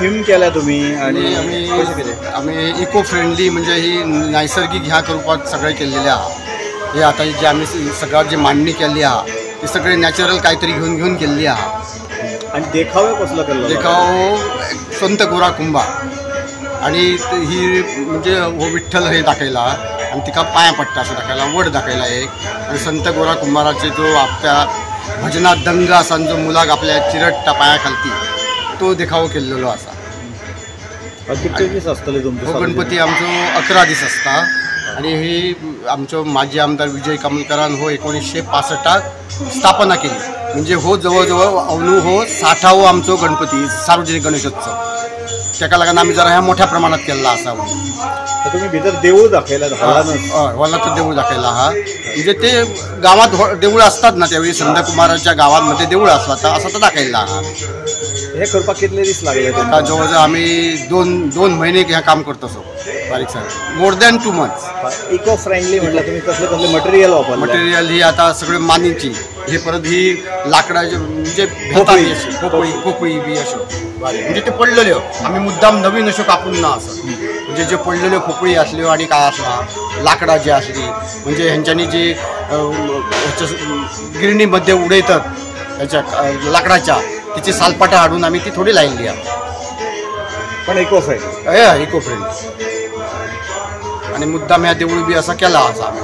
Theme केल्या तुम्ही आणि आम्ही इको फ्रेंडली म्हणजे ही नैसर्गिक ह्या रूपात सगळे केलेले आहात. हे आता जे आम्ही सगळ्यात जे मांडणी केली आहे ते सगळे नॅचरल काहीतरी घेऊन केलेली आहे. आणि देखावे कसलो केल्लो? देखाव संत गोरा कुंभा आणि ही म्हणजे हो विठ्ठल हे दाखयला आणि तिका पांया पडटा असं दाखयला, वड दाखयला एक. आणि संत गोरा कुंभाराचे जो आपल्या भजनात दंग आसा जो मुलाक आपल्या चिरडटा पांया खालती तो देखावो केल्लो आसा. कितले दीस आसतले तुमचो? हो गणपती आमचो 11 दीस आसता. आणि ही आमचो माजी आमदार विजय कामलकरान हो 1965 स्थापना केली. म्हणजे हो जवळजवळ अंदू हो 60वो आमचो गणपती सार्वजनिक गणेशोत्सव. त्याका लागून आम्ही जरा ह्या मोठ्या प्रमाणात केला असा. तुम्ही भितर देऊळ दाखयला हॉलात देऊळ दाखयला हा. म्हणजे ते गावात देऊळ असतात ना त्यावेळी संतकुमाराच्या गावांमध्ये देऊळ असतात असं तर दाखयला हा. हे करपाक कितले दीस लागले? जवळजवळ आम्ही दोन महिने ह्या काम करतो सो बारीक सारीक more than 2 months. Eco friendly म्हटलं तुम्ही कसले मटेरियल वापरलं? मटेरियल ही आता सगळे मानीची हे परत ही लाकडाचे म्हणजे पोकळी बी अशो म्हणजे ते पडलेल्यो आम्ही मुद्दाम नवीन अशो कापून ना असं. म्हणजे जे पडलेल्यो पोकळी असल्यो आणि काय असला लाकडा जी असली म्हणजे ह्यांच्यानी जी गिरणीमध्ये उडयतात त्याच्या लाकडाच्या तिची सालपाटा हाडून आम्ही ती थोडी लायल्ली आहे. पण इको फ्रेंडली इको फ्रेंडली आणि मुद्दाम ह्या देऊळ बी असा केला असा.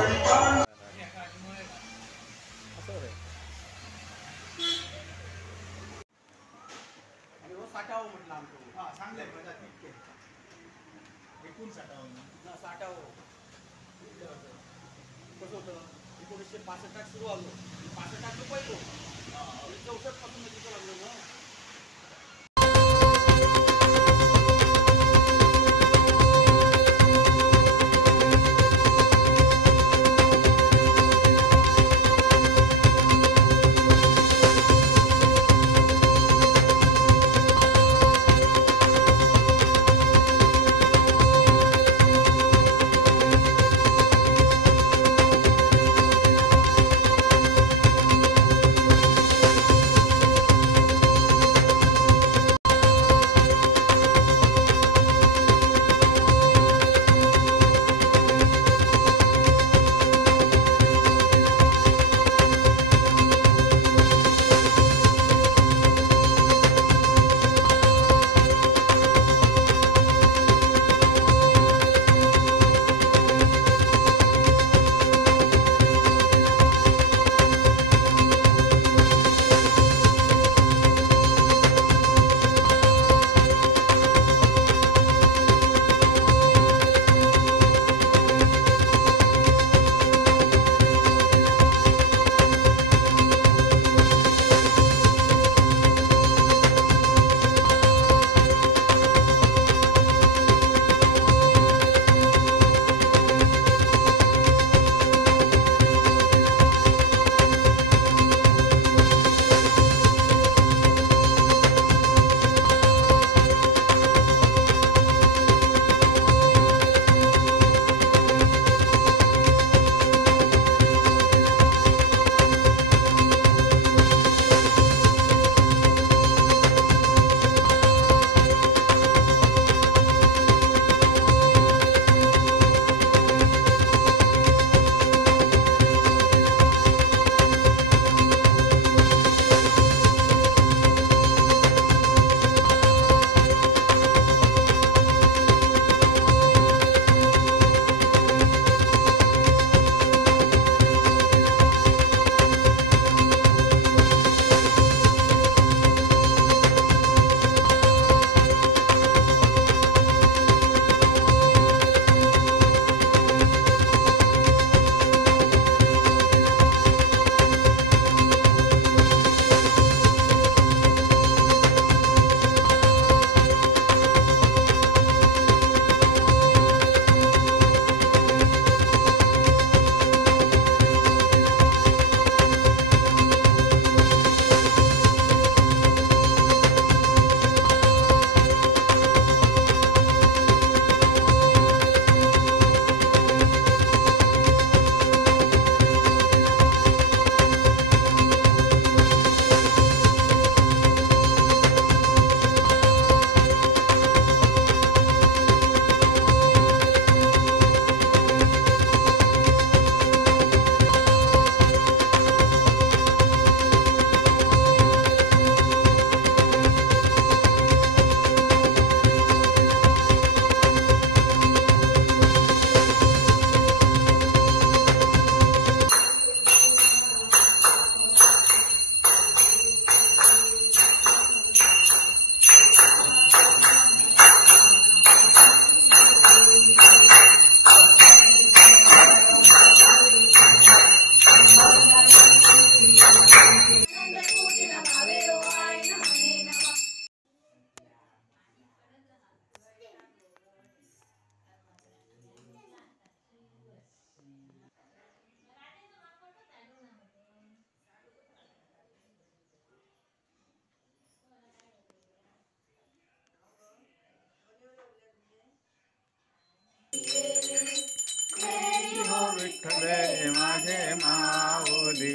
विठ्ठले माझे माऊली.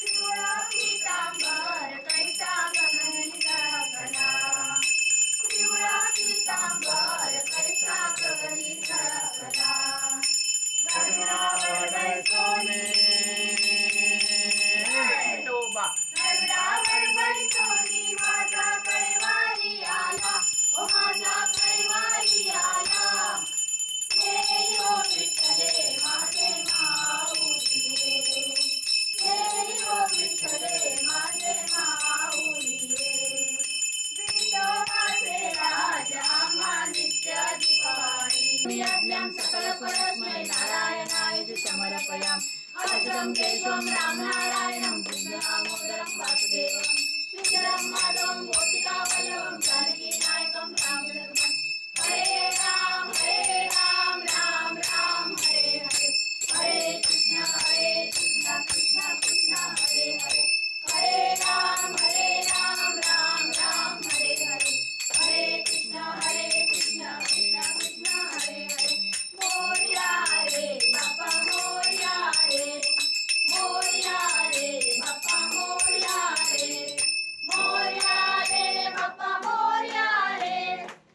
पिवळा पीतांबर कैसा गगनी झळकला, पिवळा पीतांबर कैसा गगनी झळकला. गरुडावर बैसोनी, गरुडावर बैसोनी माझा कैवारी आला, ओ माझा कैवारी आला. हे ओ विठ्ठले माझे माऊली, हे ओ विठ्ठले माझे माऊली. विठोबाचे राज आम्हा नित्य दीपावली. यज्ञं सकल परस्मै नारायणाय समर्पयामि. अच्युतं केशवं रामनारायणं बुद्धं दामोदरं वासुदेवं, श्रीधरं माधवं गोपिकावल्लभं जानकीनाथं